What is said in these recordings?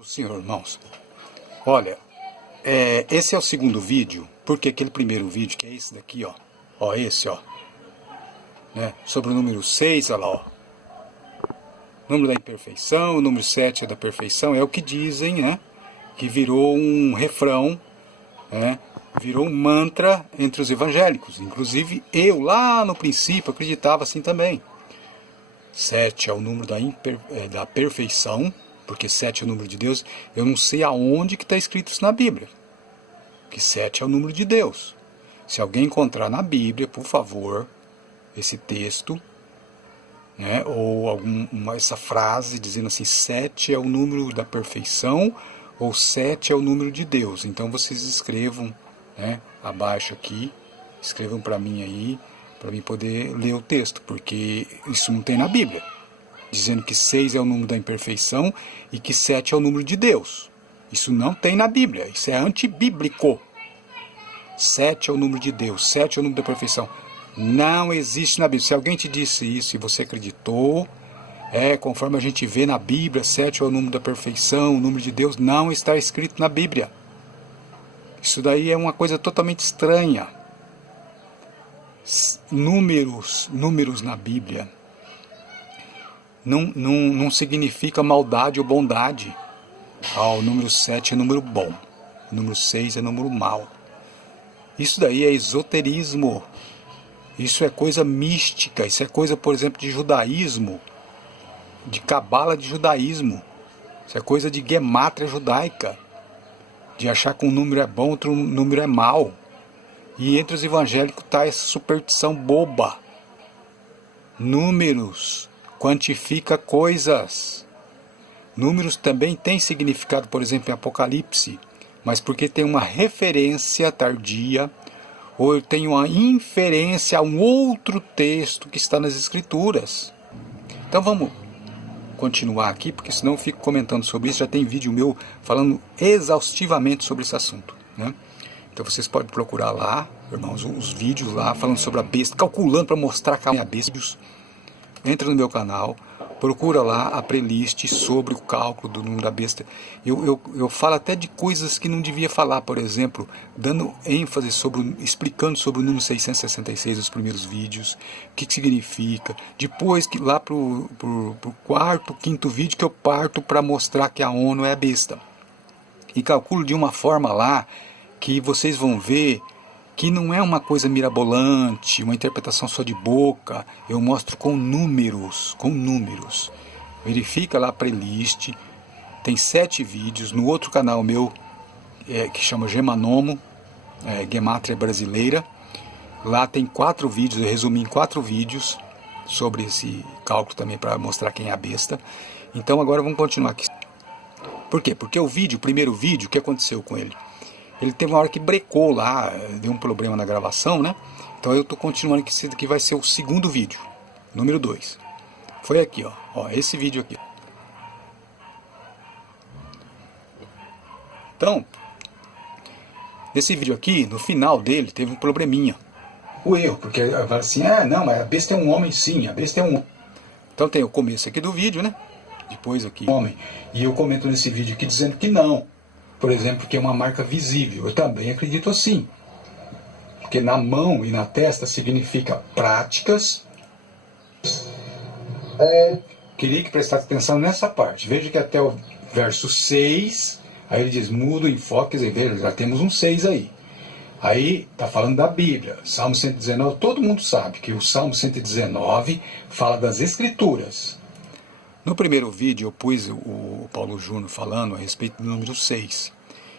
Senhor, irmãos, olha, esse é o segundo vídeo, porque aquele primeiro vídeo, que é esse daqui, ó, esse, né, sobre o número 6, olha lá, ó, número da imperfeição, o número 7 é da perfeição, é o que dizem, né, que virou um refrão, né, virou um mantra entre os evangélicos, inclusive eu, lá no princípio, acreditava assim também. 7 é o número da perfeição, porque 7 é o número de Deus. Eu não sei aonde que está escrito isso na Bíblia, que 7 é o número de Deus. Se alguém encontrar na Bíblia, por favor, esse texto, né, ou essa frase dizendo assim, 7 é o número da perfeição, ou 7 é o número de Deus. Então vocês escrevam, né, abaixo aqui, escrevam para mim aí, para mim poder ler o texto, porque isso não tem na Bíblia, dizendo que 6 é o número da imperfeição e que 7 é o número de Deus. Isso não tem na Bíblia, isso é antibíblico. 7 é o número de Deus, 7 é o número da perfeição. Não existe na Bíblia. Se alguém te disse isso e você acreditou, conforme a gente vê na Bíblia, 7 é o número da perfeição, o número de Deus, não está escrito na Bíblia. Isso daí é uma coisa totalmente estranha. Números na Bíblia não significa maldade ou bondade. O número 7 é número bom, o número 6 é número mau. Isso daí é esoterismo, isso é coisa mística, isso é coisa, por exemplo, de judaísmo, de cabala de judaísmo, isso é coisa de gemátria judaica, de achar que um número é bom, outro número é mau. E entre os evangélicos está essa superstição boba. Números quantifica coisas. Números também têm significado, por exemplo, em Apocalipse, mas porque tem uma referência tardia, ou tem uma inferência a um outro texto que está nas Escrituras. Então vamos continuar aqui, porque senão eu fico comentando sobre isso. Já tem vídeo meu falando exaustivamente sobre esse assunto, né? Então vocês podem procurar lá, irmãos, os vídeos lá falando sobre a besta, calculando para mostrar que é a besta. Entra no meu canal, procura lá a playlist sobre o cálculo do número da besta. Eu falo até de coisas que não devia falar, por exemplo, dando ênfase explicando sobre o número 666 nos primeiros vídeos, o que significa. Depois que lá pro quarto, quinto vídeo que eu parto para mostrar que a ONU é a besta. E calculo de uma forma lá que vocês vão ver que não é uma coisa mirabolante, uma interpretação só de boca. Eu mostro com números. Verifica lá a playlist, tem 7 vídeos. No outro canal meu, que chama Gemanomo, Gemátria Brasileira, lá tem 4 vídeos, eu resumi em 4 vídeos sobre esse cálculo também, para mostrar quem é a besta. Então agora vamos continuar aqui. Por quê? Porque o primeiro vídeo, o que aconteceu com ele? Ele teve uma hora que brecou lá, deu um problema na gravação, né? Então eu estou continuando que esse daqui vai ser o segundo vídeo, número 2. Foi aqui, ó, esse vídeo aqui. Então, nesse vídeo aqui, no final dele, teve um probleminha. O erro, porque eu falo assim, não, mas a besta é um homem, sim, a besta é um homem. Então tem o começo aqui do vídeo, né? Depois aqui, homem. E eu comento nesse vídeo aqui dizendo que não. Por exemplo, que é uma marca visível. Eu também acredito assim. Porque na mão e na testa significa práticas. Queria que prestasse atenção nessa parte. Veja que até o verso 6, aí ele diz, muda o enfoque, quer dizer, veja, já temos um 6 aí. Aí está falando da Bíblia. Salmo 119, todo mundo sabe que o Salmo 119 fala das Escrituras. No primeiro vídeo eu pus o Paulo Júnior falando a respeito do número 6.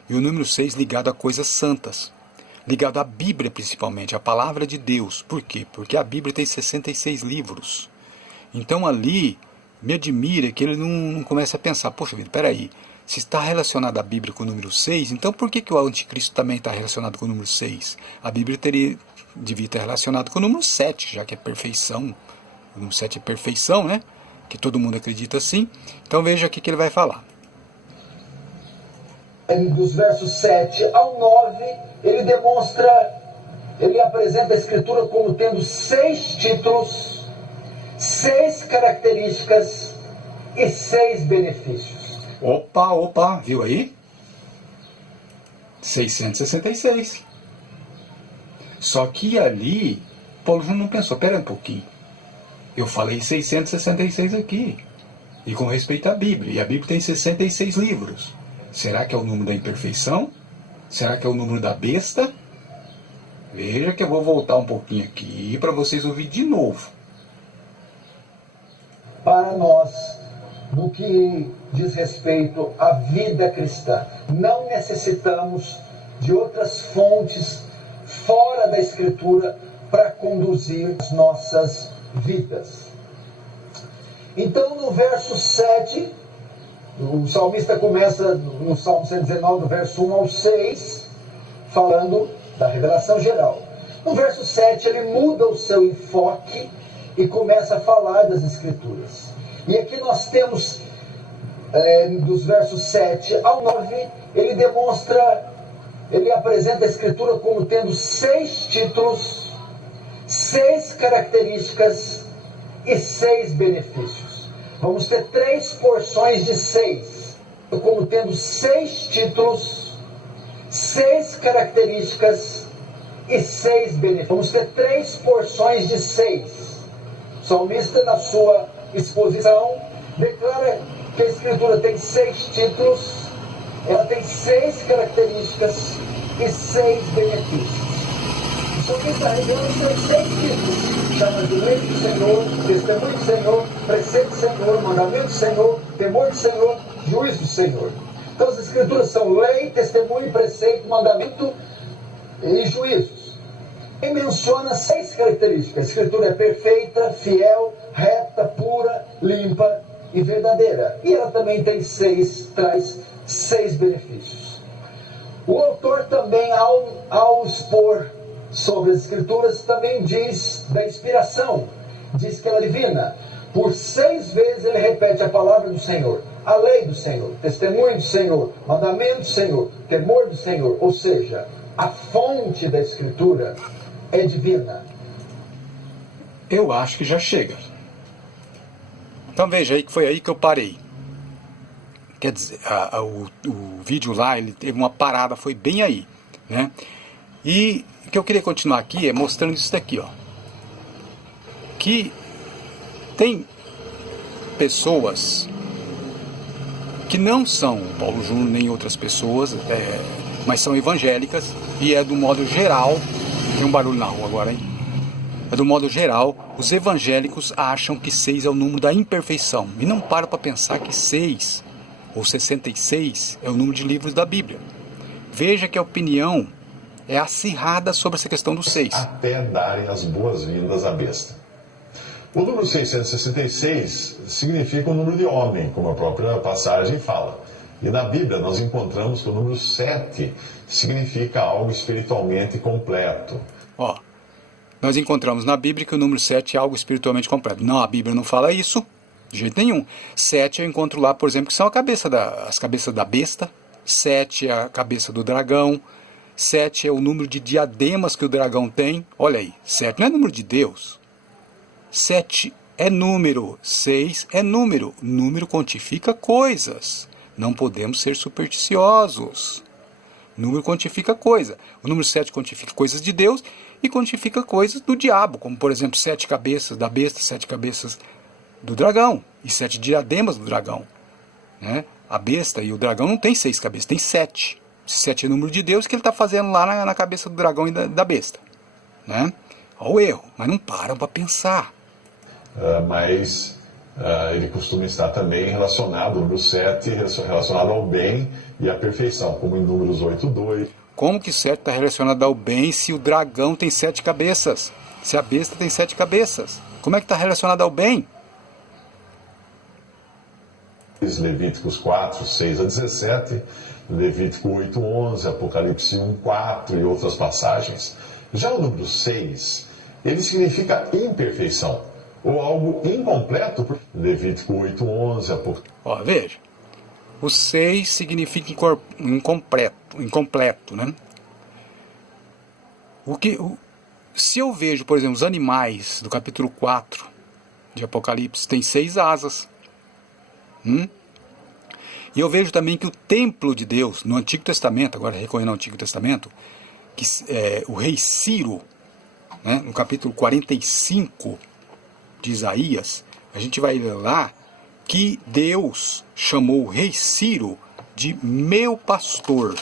E o número 6 ligado a coisas santas. Ligado à Bíblia principalmente, à Palavra de Deus. Por quê? Porque a Bíblia tem 66 livros. Então ali, me admira que ele não comece a pensar, poxa vida, peraí, se está relacionado a Bíblia com o número 6, então por que o anticristo também está relacionado com o número 6? A Bíblia devia estar relacionada com o número 7, já que é perfeição. O número 7 é perfeição, né? Que todo mundo acredita assim. Então veja aqui que ele vai falar. Dos versos 7 ao 9, ele apresenta a Escritura como tendo 6 títulos, 6 características e 6 benefícios. Opa, viu aí? 666. Só que ali, Paulo Júnior não pensou, pera um pouquinho. Eu falei 666 aqui. E com respeito à Bíblia. E a Bíblia tem 66 livros. Será que é o número da imperfeição? Será que é o número da besta? Veja que eu vou voltar um pouquinho aqui para vocês ouvirem de novo. Para nós, no que diz respeito à vida cristã, não necessitamos de outras fontes fora da Escritura para conduzir as nossas vidas. Então, no verso 7, o salmista começa no Salmo 119, do verso 1 ao 6, falando da revelação geral. No verso 7, ele muda o seu enfoque e começa a falar das Escrituras. E aqui nós temos, dos versos 7 ao 9, ele apresenta a Escritura como tendo 6 títulos, 6 características e 6 benefícios. Vamos ter 3 porções de 6, como tendo 6 títulos, 6 características e 6 benefícios. Vamos ter 3 porções de 6. O salmista, na sua exposição, declara que a Escritura tem 6 títulos, ela tem 6 características e 6 benefícios. O salmista está revelando os 6 títulos. Chama de lei do Senhor, testemunho do Senhor, preceito do Senhor, mandamento do Senhor, temor do Senhor, juízo do Senhor. Então as Escrituras são lei, testemunho, preceito, mandamento e juízos. E menciona 6 características. A Escritura é perfeita, fiel, reta, pura, limpa e verdadeira. E ela também traz 6 benefícios. O autor também, ao expor sobre as Escrituras, também diz da inspiração, diz que ela é divina. Por 6 vezes ele repete a palavra do Senhor, a lei do Senhor, testemunho do Senhor, mandamento do Senhor, temor do Senhor. Ou seja, a fonte da Escritura é divina. Eu acho que já chega. Então veja aí que foi aí que eu parei. Quer dizer, o vídeo lá, ele teve uma parada, foi bem aí, né? E o que eu queria continuar aqui é mostrando isso daqui, ó. Que tem pessoas que não são Paulo Júnior nem outras pessoas, mas são evangélicas, e do modo geral, tem um barulho na rua agora, hein? Do modo geral, os evangélicos acham que 6 é o número da imperfeição, e não param para pensar que 6 ou 66 é o número de livros da Bíblia. Veja que a opinião é acirrada sobre essa questão do 6. Até darem as boas-vindas à besta. O número 666 significa o número de homem, como a própria passagem fala. E na Bíblia nós encontramos que o número 7 significa algo espiritualmente completo. Ó, nós encontramos na Bíblia que o número 7 é algo espiritualmente completo. Não, a Bíblia não fala isso, de jeito nenhum. 7 eu encontro lá, por exemplo, que são as cabeças da besta. 7 é a cabeça do dragão. 7 é o número de diademas que o dragão tem. Olha aí, 7 não é número de Deus. 7 é número, 6 é número. Número quantifica coisas. Não podemos ser supersticiosos. Número quantifica coisa. O número 7 quantifica coisas de Deus e quantifica coisas do diabo, como por exemplo 7 cabeças da besta, 7 cabeças do dragão e 7 diademas do dragão, né? A besta e o dragão não tem 6 cabeças, tem 7. 7 é o número de Deus que ele está fazendo lá na cabeça do dragão e da besta, né? Olha o erro, mas não param para pensar. Mas ele costuma estar também relacionado, o número 7, relacionado ao bem e à perfeição, como em Números 8:2. Como que 7 está relacionado ao bem se o dragão tem 7 cabeças? Se a besta tem 7 cabeças? Como é que está relacionado ao bem? Levíticos 4, 6 a 17, Levítico 8:11, Apocalipse 1:4 e outras passagens. Já o número 6, ele significa imperfeição, ou algo incompleto. Levítico 8:11, Apocalipse... Ó, veja, o 6 significa incompleto, né? Se eu vejo, por exemplo, os animais do capítulo 4 de Apocalipse, tem 6 asas. E eu vejo também que o templo de Deus, no Antigo Testamento, agora recorrendo ao Antigo Testamento, que o rei Ciro, né, no capítulo 45 de Isaías, a gente vai ler lá que Deus chamou o rei Ciro de meu pastor.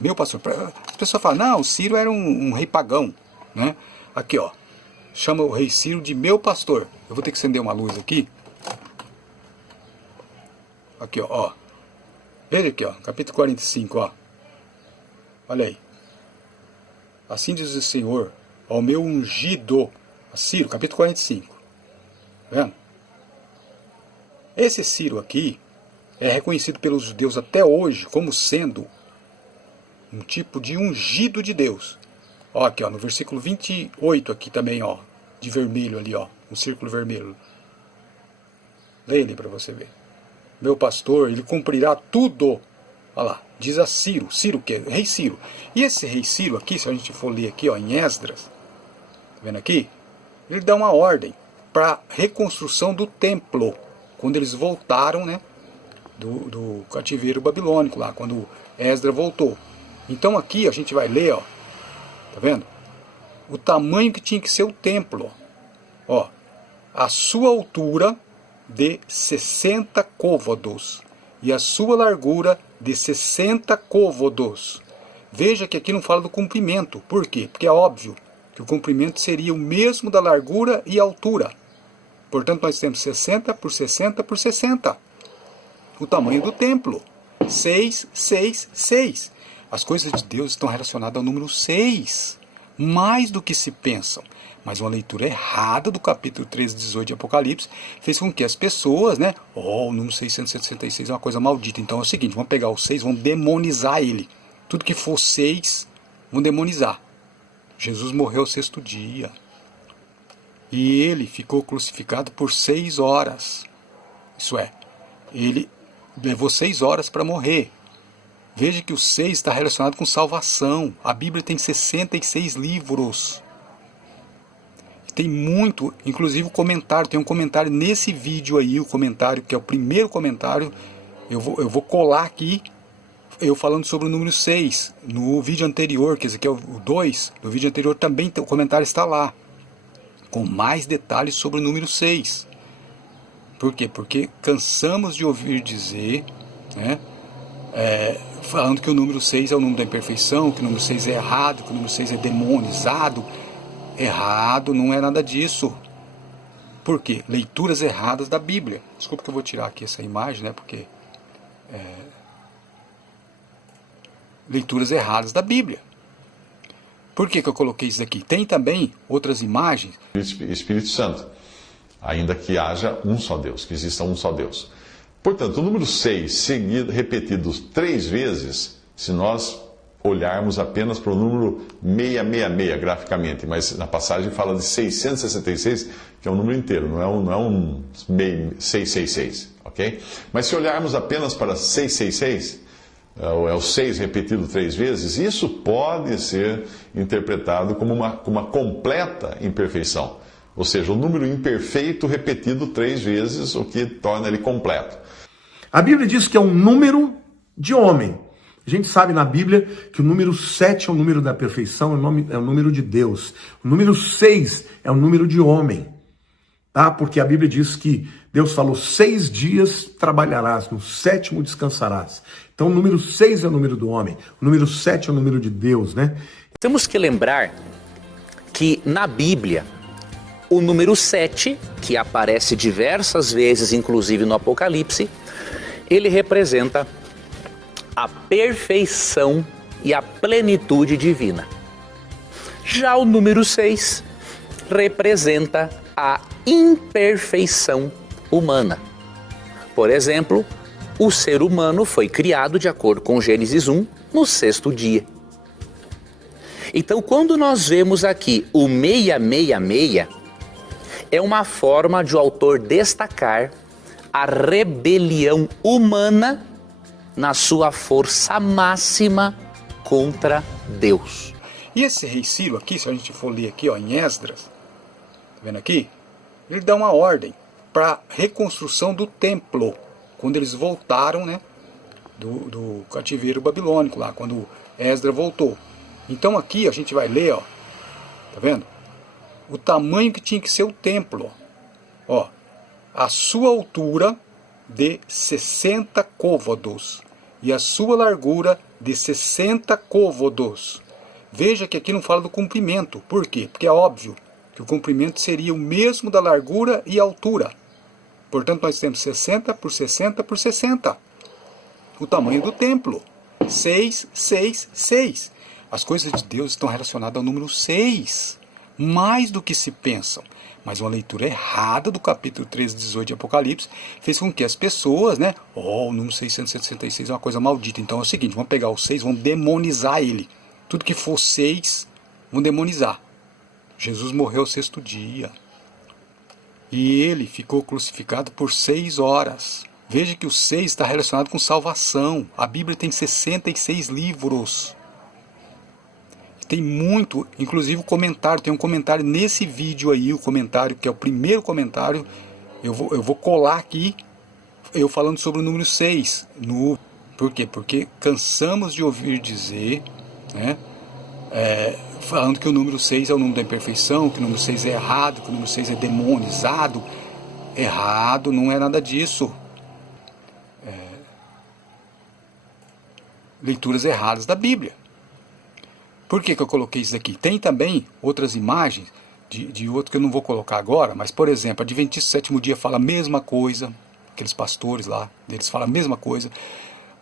Meu pastor. As pessoas falam, não, o Ciro era um rei pagão, né? Aqui, ó. Chama o rei Ciro de meu pastor. Eu vou ter que acender uma luz aqui. Aqui, ó. Veja aqui, ó. Capítulo 45, ó. Olha aí. Assim diz o Senhor ao meu ungido. Ciro, capítulo 45. Tá vendo? Esse Ciro aqui é reconhecido pelos judeus até hoje como sendo um tipo de ungido de Deus. Ó, aqui, ó, no versículo 28 aqui também, ó, de vermelho ali, ó, um círculo vermelho. Leia ali para você ver. Meu pastor, ele cumprirá tudo. Olha lá, diz a Ciro. Ciro que é? Rei Ciro. E esse rei Ciro aqui, se a gente for ler aqui, ó, em Esdras, tá vendo aqui? Ele dá uma ordem para reconstrução do templo, quando eles voltaram, né, do cativeiro babilônico lá, quando Esdras voltou. Então aqui a gente vai ler, ó, tá vendo? O tamanho que tinha que ser o templo, ó, a sua altura de 60 côvados e a sua largura de 60 côvados. Veja que aqui não fala do comprimento. Por quê? Porque é óbvio que o comprimento seria o mesmo da largura e altura. Portanto, nós temos 60 por 60 por 60. O tamanho do templo. 6, 6, 6. As coisas de Deus estão relacionadas ao número 6. Mais do que se pensam. Mas uma leitura errada do capítulo 13, 18 de Apocalipse fez com que as pessoas, né? Oh, o número 666 é uma coisa maldita. Então é o seguinte, vamos pegar o 6, vamos demonizar ele. Tudo que for 6, vamos demonizar. Jesus morreu ao 6º dia. E ele ficou crucificado por 6 horas. Isso é, ele levou 6 horas para morrer. Veja que o 6 está relacionado com salvação. A Bíblia tem 66 livros. Tem muito, inclusive o comentário, tem um comentário nesse vídeo aí, o comentário que é o primeiro comentário, eu vou colar aqui, eu falando sobre o número 6, no vídeo anterior, que esse aqui é o 2, no vídeo anterior também o comentário está lá, com mais detalhes sobre o número 6. Por quê? Porque cansamos de ouvir dizer, né, falando que o número 6 é o número da imperfeição, que o número 6 é errado, que o número 6 é demonizado. Errado, não é nada disso. Por quê? Leituras erradas da Bíblia. Desculpa que eu vou tirar aqui essa imagem, né? Porque leituras erradas da Bíblia. Por que eu coloquei isso aqui? Tem também outras imagens. Espírito Santo, ainda que haja um só Deus, que exista um só Deus. Portanto, o número 6, repetido 3 vezes, se nós olharmos apenas para o número 666 graficamente, mas na passagem fala de 666, que é um número inteiro, não é um 666, ok? Mas se olharmos apenas para 666, é o 6 repetido 3 vezes, isso pode ser interpretado como uma completa imperfeição. Ou seja, o número imperfeito repetido 3 vezes, o que torna ele completo. A Bíblia diz que é um número de homem. A gente sabe na Bíblia que o número 7 é o número da perfeição, é o número de Deus. O número 6 é o número de homem. Tá? Porque a Bíblia diz que Deus falou 6 dias trabalharás, no 7º descansarás. Então o número 6 é o número do homem, o número 7 é o número de Deus, né? Temos que lembrar que na Bíblia, o número 7, que aparece diversas vezes, inclusive no Apocalipse, ele representa a perfeição e a plenitude divina. Já o número 6 representa a imperfeição humana. Por exemplo, o ser humano foi criado, de acordo com Gênesis 1, no 6º dia. Então, quando nós vemos aqui o 666, é uma forma de o autor destacar a rebelião humana na sua força máxima contra Deus. E esse rei Ciro aqui, se a gente for ler aqui, ó, em Esdras, tá vendo aqui? Ele dá uma ordem para reconstrução do templo, quando eles voltaram, né, do cativeiro babilônico, lá quando Esdras voltou. Então aqui a gente vai ler, ó, tá vendo? O tamanho que tinha que ser o templo, ó, a sua altura de 60 côvados e a sua largura de 60 côvados. Veja que aqui não fala do comprimento. Por quê? Porque é óbvio que o comprimento seria o mesmo da largura e altura. Portanto, nós temos 60 por 60 por 60. O tamanho do templo. 6, 6, 6. As coisas de Deus estão relacionadas ao número 6. Mais do que se pensam. Mas uma leitura errada do capítulo 13, 18 de Apocalipse fez com que as pessoas, né? Oh, o número 666 é uma coisa maldita. Então é o seguinte, vamos pegar o 6, vamos demonizar ele. Tudo que for 6, vamos demonizar. Jesus morreu ao 6º dia. E ele ficou crucificado por 6 horas. Veja que o 6 está relacionado com salvação. A Bíblia tem 66 livros. Tem muito, inclusive o comentário, tem um comentário nesse vídeo aí, o comentário que é o primeiro comentário, eu vou colar aqui, eu falando sobre o número 6. Por quê? Porque cansamos de ouvir dizer, né, falando que o número 6 é o número da imperfeição, que o número 6 é errado, que o número 6 é demonizado. Errado, não é nada disso. Leituras erradas da Bíblia. Por que eu coloquei isso aqui? Tem também outras imagens de outro que eu não vou colocar agora, mas, por exemplo, Adventista do Sétimo Dia fala a mesma coisa, aqueles pastores lá, eles falam a mesma coisa,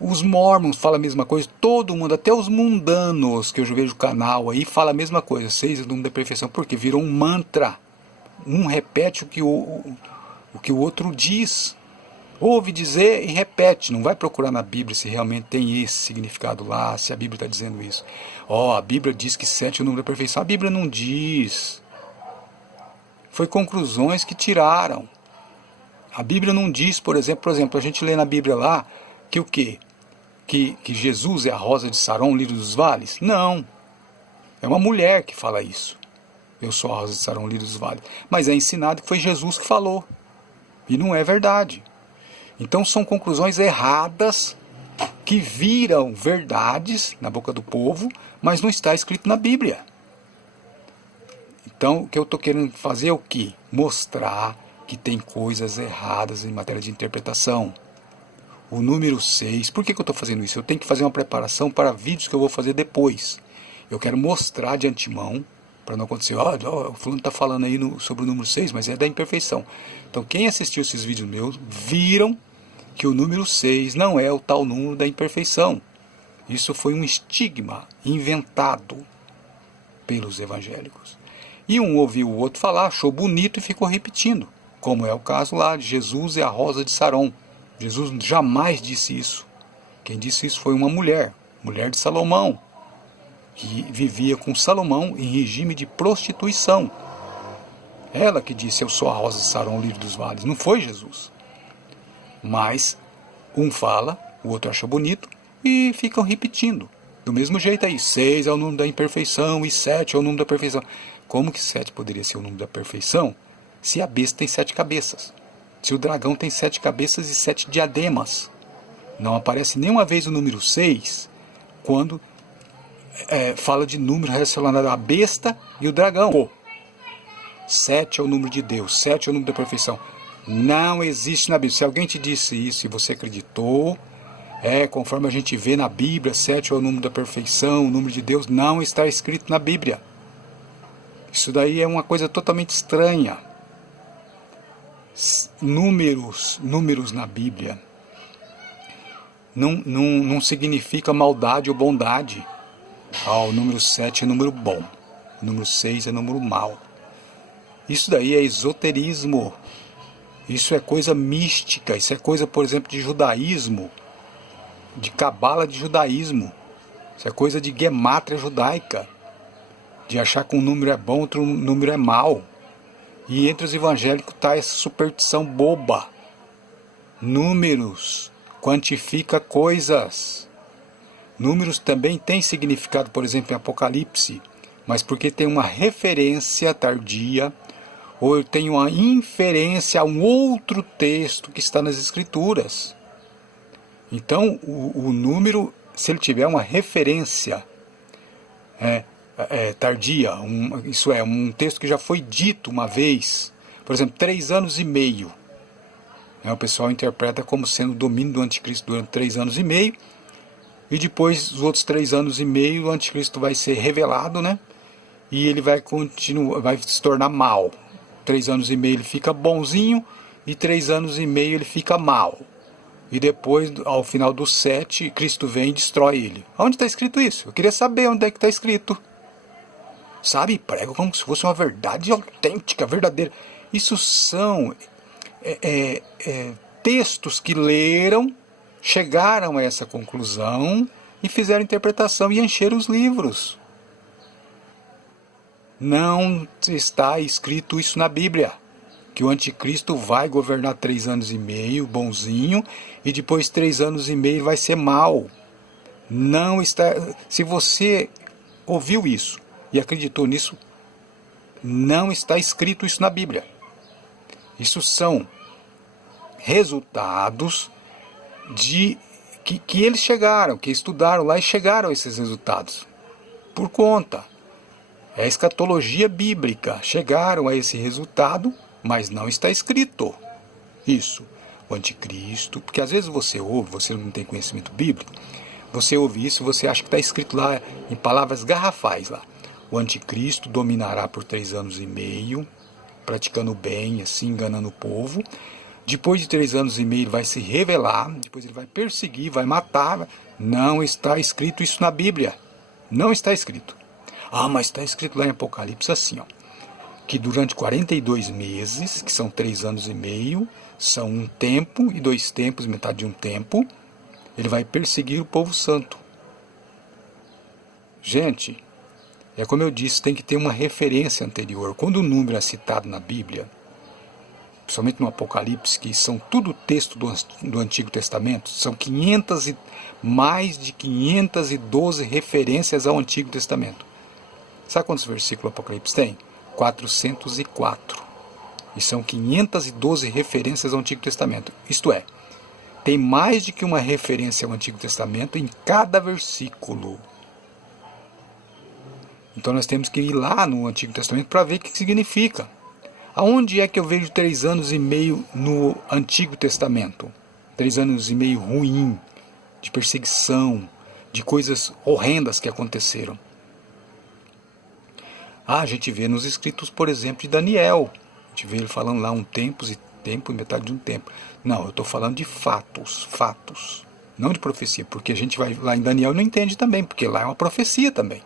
os Mormons falam a mesma coisa, todo mundo, até os mundanos, que eu já vejo o canal aí, fala a mesma coisa, 6 é o número da perfeição, porque virou um mantra, um repete o que o outro diz, ouve dizer e repete, não vai procurar na Bíblia se realmente tem esse significado lá, se a Bíblia está dizendo isso. A Bíblia diz que 7 é o número da perfeição. A Bíblia não diz. Foi conclusões que tiraram. A Bíblia não diz, por exemplo, a gente lê na Bíblia lá que o quê? Que Jesus é a rosa de Saron, o lírio dos vales? Não. É uma mulher que fala isso. Eu sou a rosa de Saron, o lírio dos vales. Mas é ensinado que foi Jesus que falou. E não é verdade. Então são conclusões erradas que viram verdades na boca do povo, mas não está escrito na Bíblia. Então o que eu estou querendo fazer é o quê? Mostrar que tem coisas erradas em matéria de interpretação. O número 6, por que eu estou fazendo isso? Eu tenho que fazer uma preparação para vídeos que eu vou fazer depois. Eu quero mostrar de antemão, para não acontecer, o fulano está falando aí sobre o número 6, mas é da imperfeição. Então quem assistiu esses vídeos meus, viram que o número 6 não é o tal número da imperfeição. Isso foi um estigma inventado pelos evangélicos. E um ouviu o outro falar, achou bonito e ficou repetindo, como é o caso lá de Jesus é a rosa de Saron. Jesus jamais disse isso. Quem disse isso foi uma mulher de Salomão, que vivia com Salomão em regime de prostituição. Ela que disse, eu sou a rosa de Saron, o lírio dos vales. Não foi Jesus. Mas um fala, o outro acha bonito e ficam repetindo. Do mesmo jeito aí, 6 é o número da imperfeição e 7 é o número da perfeição. Como que 7 poderia ser o número da perfeição se a besta tem 7 cabeças? Se o dragão tem 7 cabeças e 7 diademas? Não aparece nenhuma vez o número 6 quando fala de número relacionado à besta e o dragão. 7 é o número de Deus, 7 é o número da perfeição. Não existe na Bíblia. Se alguém te disse isso e você acreditou, conforme a gente vê na Bíblia, 7 é o número da perfeição, o número de Deus, não está escrito na Bíblia. Isso daí é uma coisa totalmente estranha. Números na Bíblia não significa maldade ou bondade. O número 7 é número bom, o número 6 é número mau. Isso daí é esoterismo. Isso é coisa mística, isso é coisa, por exemplo, de judaísmo, de cabala de judaísmo. Isso é coisa de gemátria judaica, de achar que um número é bom, outro número é mau. E entre os evangélicos está essa superstição boba. Números quantifica coisas. Números também têm significado, por exemplo, em Apocalipse, mas porque tem uma referência tardia, ou eu tenho uma inferência a um outro texto que está nas Escrituras. Então, o número, se ele tiver uma referência tardia, isso é, um texto que já foi dito uma vez, por exemplo, 3 anos e meio, o pessoal interpreta como sendo o domínio do anticristo durante 3 anos e meio, e depois, os outros 3 anos e meio, o anticristo vai ser revelado, né? E ele vai se tornar mal. 3 anos e meio ele fica bonzinho, e 3 anos e meio ele fica mal. E depois, ao final dos 7, Cristo vem e destrói ele. Onde está escrito isso? Eu queria saber onde é que está escrito. Sabe? Prego como se fosse uma verdade autêntica, verdadeira. Isso são textos que leram, chegaram a essa conclusão e fizeram interpretação e encheram os livros. Não está escrito isso na Bíblia, que o anticristo vai governar 3 anos e meio, bonzinho, e depois 3 anos e meio vai ser mal. Não está. Se você ouviu isso e acreditou nisso, não está escrito isso na Bíblia. Isso são resultados que eles chegaram, que estudaram lá e chegaram a esses resultados. Por conta. É a escatologia bíblica. Chegaram a esse resultado, mas não está escrito isso. O anticristo, porque às vezes você ouve, você não tem conhecimento bíblico, você ouve isso, você acha que está escrito lá em palavras garrafais lá. O anticristo dominará por 3 anos e meio, praticando bem, assim, enganando o povo. Depois de 3 anos e meio ele vai se revelar, depois ele vai perseguir, vai matar. Não está escrito isso na Bíblia. Não está escrito. Ah, mas está escrito lá em Apocalipse assim, ó, que durante 42 meses, que são 3 anos e meio, são 1 tempo e 2 tempos, metade de 1 tempo, ele vai perseguir o povo santo. Gente, é como eu disse, tem que ter uma referência anterior. Quando o número é citado na Bíblia, principalmente no Apocalipse, que são tudo texto do Antigo Testamento, são mais de 512 referências ao Antigo Testamento. Sabe quantos versículos o Apocalipse tem? 404. E são 512 referências ao Antigo Testamento. Isto é, tem mais de que uma referência ao Antigo Testamento em cada versículo. Então nós temos que ir lá no Antigo Testamento para ver o que significa. Aonde é que eu vejo 3 anos e meio no Antigo Testamento? 3 anos e meio ruim, de perseguição, de coisas horrendas que aconteceram. A gente vê nos escritos, por exemplo, de Daniel. A gente vê ele falando lá 1 tempo e metade de 1 tempo. Não, eu estou falando de fatos. Não de profecia, porque a gente vai lá em Daniel e não entende também, porque lá é uma profecia também.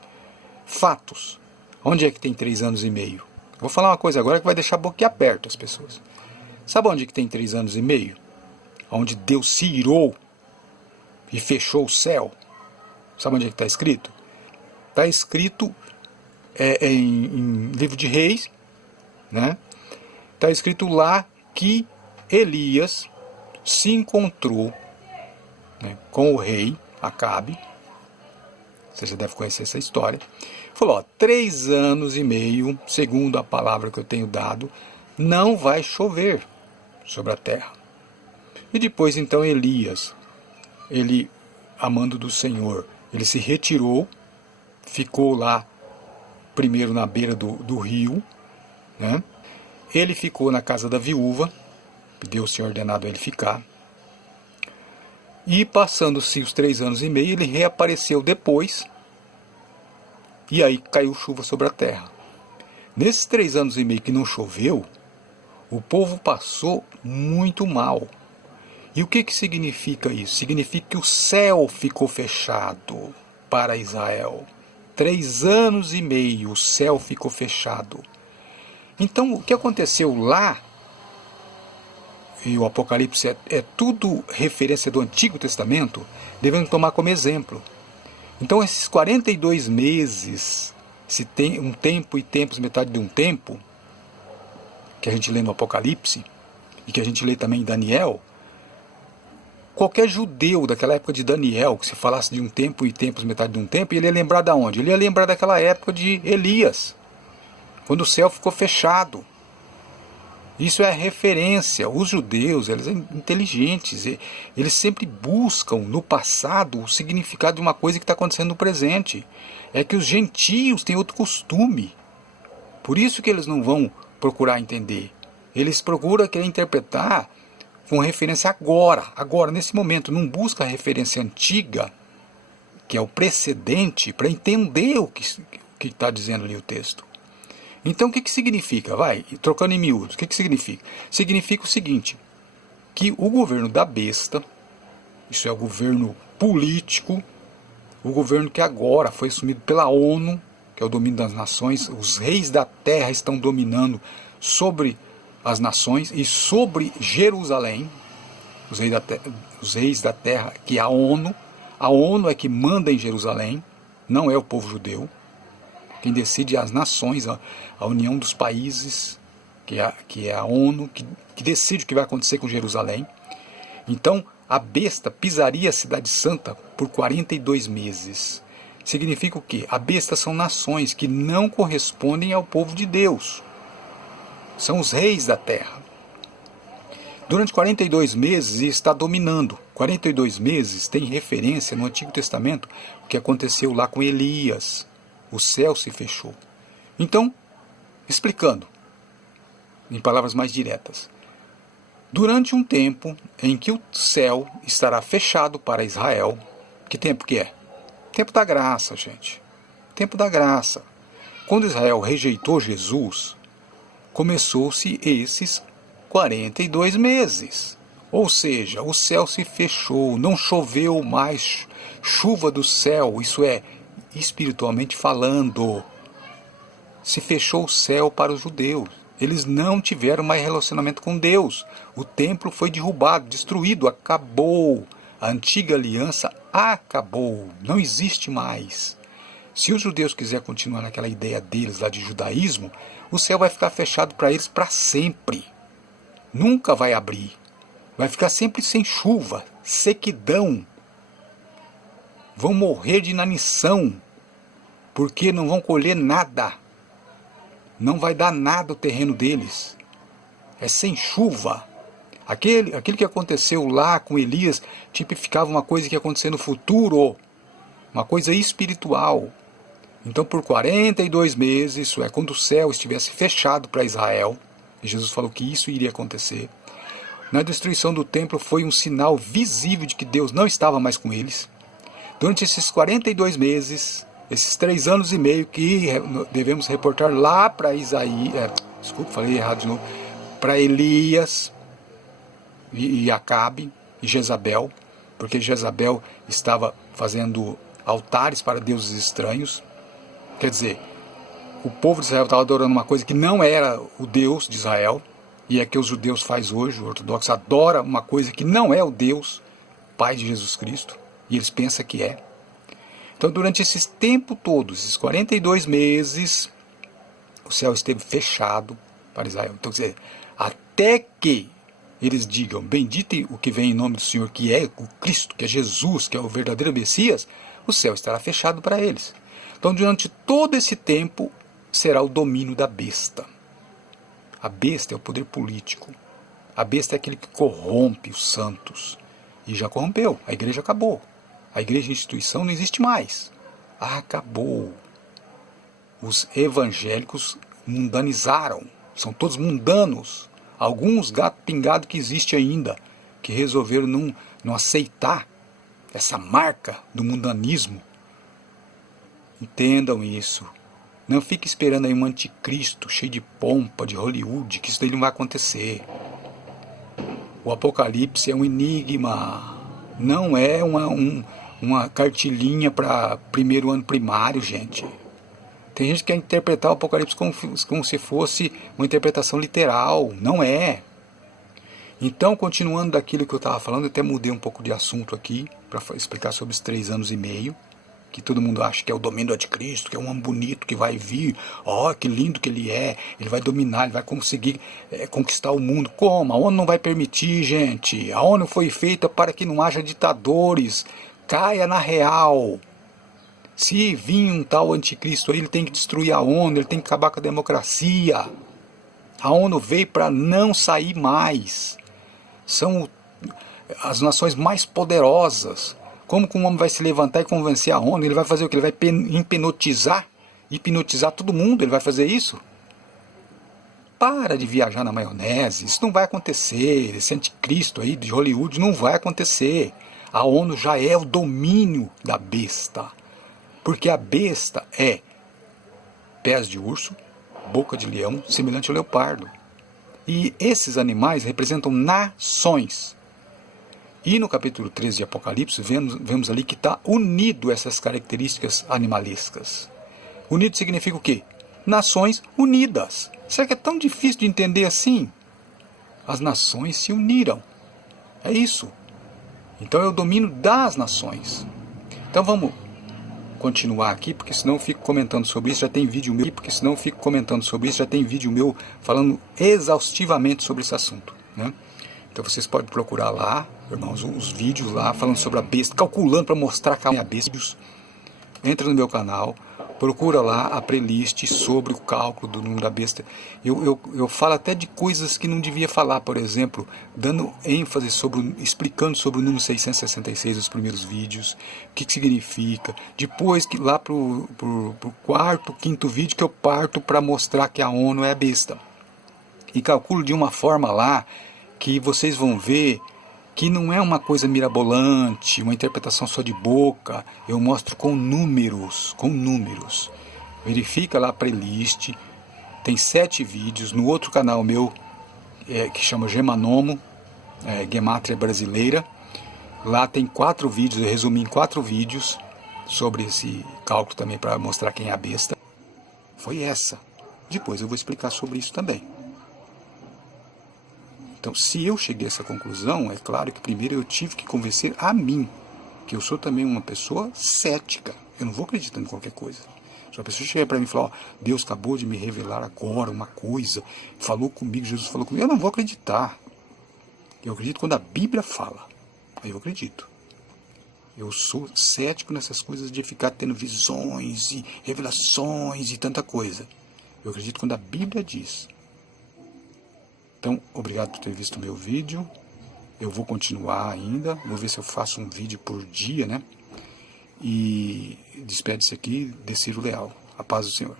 Fatos. Onde é que tem 3 anos e meio? Vou falar uma coisa agora que vai deixar boquiaberto as pessoas. Sabe onde é que tem 3 anos e meio? Onde Deus se irou e fechou o céu. Sabe onde é que está escrito? Está escrito em livro de Reis, né? Está escrito lá que Elias se encontrou, né, com o rei Acabe. Você já deve conhecer essa história. Falou, 3 anos e meio, segundo a palavra que eu tenho dado, não vai chover sobre a terra. E depois então Elias, ele, amando do Senhor, ele se retirou, ficou lá primeiro na beira do rio, né? Ele ficou na casa da viúva, que Deus tinha ordenado a ele ficar. E passando-se os 3 anos e meio, ele reapareceu depois, e aí caiu chuva sobre a terra. Nesses 3 anos e meio que não choveu, o povo passou muito mal. E o que significa isso? Significa que o céu ficou fechado para Israel. 3 anos e meio o céu ficou fechado. Então, o que aconteceu lá, e o Apocalipse é tudo referência do Antigo Testamento, devemos tomar como exemplo. Então, esses 42 meses, se tem 1 tempo e tempos, metade de 1 tempo, que a gente lê no Apocalipse, e que a gente lê também em Daniel, qualquer judeu daquela época de Daniel, que se falasse de 1 tempo e tempos, metade de 1 tempo, ele ia lembrar de onde? Ele ia lembrar daquela época de Elias, quando o céu ficou fechado. Isso é referência. Os judeus, eles são inteligentes. Eles sempre buscam no passado o significado de uma coisa que está acontecendo no presente. É que os gentios têm outro costume. Por isso que eles não vão procurar entender. Eles procuram querer interpretar com referência agora, nesse momento. Não busca a referência antiga, que é o precedente, para entender o que está dizendo ali o texto. Então o que significa? Vai, trocando em miúdos, o que significa? Significa o seguinte, que o governo da besta, isso é o governo político, o governo que agora foi assumido pela ONU, que é o domínio das nações, os reis da terra estão dominando sobre as nações e sobre Jerusalém, os reis da terra, que é a ONU é que manda em Jerusalém, não é o povo judeu. Quem decide é as nações, a união dos países, que é a ONU, que decide o que vai acontecer com Jerusalém. Então, a besta pisaria a cidade santa por 42 meses. Significa o quê? A besta são nações que não correspondem ao povo de Deus. São os reis da terra. Durante 42 meses está dominando. 42 meses tem referência no Antigo Testamento o que aconteceu lá com Elias. O céu se fechou. Então, explicando, em palavras mais diretas, durante um tempo em que o céu estará fechado para Israel, que tempo que é? Tempo da graça, gente. Tempo da graça. Quando Israel rejeitou Jesus, começou-se esses 42 meses. Ou seja, o céu se fechou, não choveu mais chuva do céu, isso é, espiritualmente falando. Se fechou o céu para os judeus. Eles não tiveram mais relacionamento com Deus. O templo foi derrubado, destruído, acabou. A antiga aliança acabou, não existe mais. Se os judeus quiserem continuar naquela ideia deles lá de judaísmo, o céu vai ficar fechado para eles para sempre. Nunca vai abrir. Vai ficar sempre sem chuva, sequidão. Vão morrer de inanição, porque não vão colher nada. Não vai dar nada o terreno deles. É sem chuva. Aquilo que aconteceu lá com Elias tipificava uma coisa que ia acontecer no futuro, uma coisa espiritual. Então por 42 meses, isso é, quando o céu estivesse fechado para Israel, e Jesus falou que isso iria acontecer, na destruição do templo foi um sinal visível de que Deus não estava mais com eles. Durante esses 42 meses, esses 3 anos e meio que devemos reportar lá para Isaías, falei errado de novo, para Elias e Acabe e Jezabel, porque Jezabel estava fazendo altares para deuses estranhos. Quer dizer, o povo de Israel estava adorando uma coisa que não era o Deus de Israel, e é que os judeus fazem hoje, o ortodoxo adora uma coisa que não é o Deus, Pai de Jesus Cristo, e eles pensam que é. Então, durante esse tempo todo, esses 42 meses, o céu esteve fechado para Israel. Então, quer dizer, até que eles digam, bendito o que vem em nome do Senhor, que é o Cristo, que é Jesus, que é o verdadeiro Messias, o céu estará fechado para eles. Então, durante todo esse tempo, será o domínio da besta. A besta é o poder político. A besta é aquele que corrompe os santos. E já corrompeu. A igreja acabou. A igreja instituição não existe mais. Acabou. Os evangélicos mundanizaram. São todos mundanos. Alguns gato pingado que existe ainda, que resolveram não aceitar essa marca do mundanismo. Entendam isso. Não fique esperando aí um anticristo cheio de pompa, de Hollywood, que isso daí não vai acontecer. O Apocalipse é um enigma. Não é uma cartilinha para primeiro ano primário, gente. Tem gente que quer interpretar o Apocalipse como se fosse uma interpretação literal. Não é. Então, continuando daquilo que eu estava falando, eu até mudei um pouco de assunto aqui, para explicar sobre os 3 anos e meio, que todo mundo acha que é o domínio do anticristo, que é um homem bonito que vai vir, que lindo que ele vai dominar, ele vai conseguir conquistar o mundo. Como? A ONU não vai permitir, gente. A ONU foi feita para que não haja ditadores. Caia na real. Se vir um tal anticristo aí, ele tem que destruir a ONU, ele tem que acabar com a democracia. A ONU veio para não sair mais. São as nações mais poderosas. Como que um homem vai se levantar e convencer a ONU? Ele vai fazer o que? Ele vai hipnotizar todo mundo? Ele vai fazer isso? Para de viajar na maionese. Isso não vai acontecer. Esse anticristo aí de Hollywood não vai acontecer. A ONU já é o domínio da besta. Porque a besta é pés de urso, boca de leão, semelhante ao leopardo. E esses animais representam nações. E no capítulo 13 de Apocalipse, vemos ali que está unido essas características animalescas. Unido significa o quê? Nações unidas. Será que é tão difícil de entender assim? As nações se uniram. É isso. Então é o domínio das nações. Então vamos continuar aqui, porque senão eu fico comentando sobre isso, já tem vídeo meu, falando exaustivamente sobre esse assunto, né? Então vocês podem procurar lá, irmãos, os vídeos lá falando sobre a besta, calculando para mostrar que é a besta. Entra no meu canal, procura lá a playlist sobre o cálculo do número da besta. Eu falo até de coisas que não devia falar, por exemplo, dando ênfase explicando sobre o número 666 nos primeiros vídeos, o que significa. Depois, que lá pro quarto, quinto vídeo, que eu parto para mostrar que a ONU é a besta. E calculo de uma forma lá que vocês vão ver que não é uma coisa mirabolante, uma interpretação só de boca. Eu mostro com números. Verifica lá a playlist, tem 7 vídeos. No outro canal meu, que chama Gemanomo, Gemátria Brasileira, lá tem 4 vídeos, eu resumi em 4 vídeos sobre esse cálculo também, para mostrar quem é a besta. Foi essa. Depois eu vou explicar sobre isso também. Então, se eu cheguei a essa conclusão, é claro que primeiro eu tive que convencer a mim, que eu sou também uma pessoa cética. Eu não vou acreditar em qualquer coisa. Se a pessoa chegar para mim e falar, Deus acabou de me revelar agora uma coisa, falou comigo, Jesus falou comigo, eu não vou acreditar. Eu acredito quando a Bíblia fala. Aí eu acredito. Eu sou cético nessas coisas de ficar tendo visões e revelações e tanta coisa. Eu acredito quando a Bíblia diz. Então, obrigado por ter visto o meu vídeo. Eu vou continuar ainda. Vou ver se eu faço um vídeo por dia, né? E despede-se aqui, Deciro Leal. A paz do Senhor.